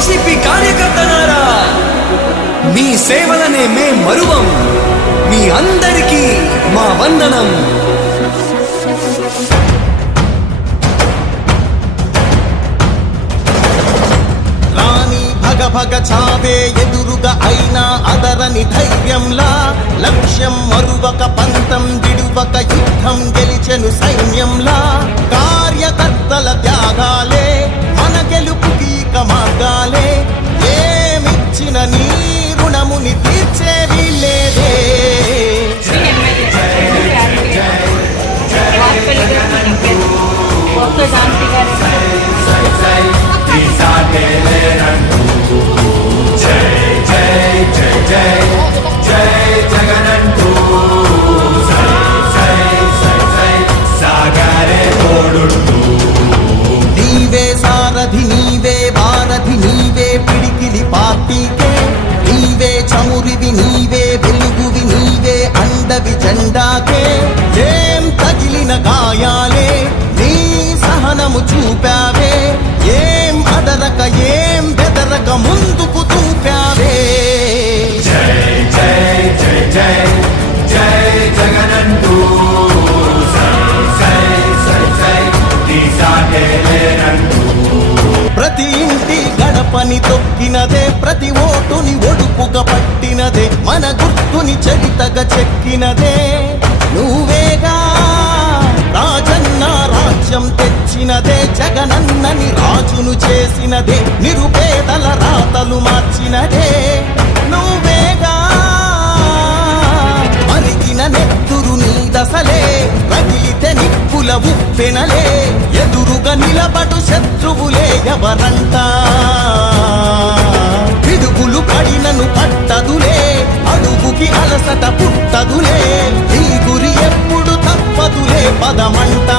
YCP కార్యకర్తలారా, మీ సేవలనే మే మరువం. మీ అందరికీ మా వందనం. రాణి భగ భగ చావే ఎదురుగా అయినా అదరని ధైర్యంలా, లక్ష్యం మరువక పంతం విడువక యుద్ధం గెలిచెను సైన్యంలా. కార్యకర్తల త్యాగాలే మన గెలుపుకి మార్గాలే. ఏమిచ్చిన నీ రుణముని తీర్చేవి లేదే. నీవే సారథి, నీవే వారధి, నీవే పిడికిలి పార్టీకే. నీవే చమురివి, నీవే వెలుగువి, నీవే అండవి జెండాకే. ఏం తగిలిన గాయాలే నీ సహనము చూపావే. ఏం అదరక ఏం బెదరక ముందుకు చూపావే. జై జై జై జై జై జగనంటూ ప్రతి ఇంటి గడపని తొక్కినదే, ప్రతి ఓటుని ఒడుపుగా పట్టినదే, మన గుర్తుని చరితగా చెక్కినదే నువ్వేగా. రాజన్న రాజ్యం తెచ్చినదే, జగనన్నని రాజును చేసినదే, నిరుపేదల రాతలు మార్చినదే నువ్వేగా. మరిగిన నెత్తురు నీ దశలే, రగిలితే నిప్పుల ఉప్పెనలే. ఎదురుగా నిలబడు శత్రువులే ఎవరంట. పిడుగులు పడినను పట్టదులే, అడుగుకి అలసట పుట్టదులే. ఈ గురి ఎప్పుడు తప్పదులే పదమంట.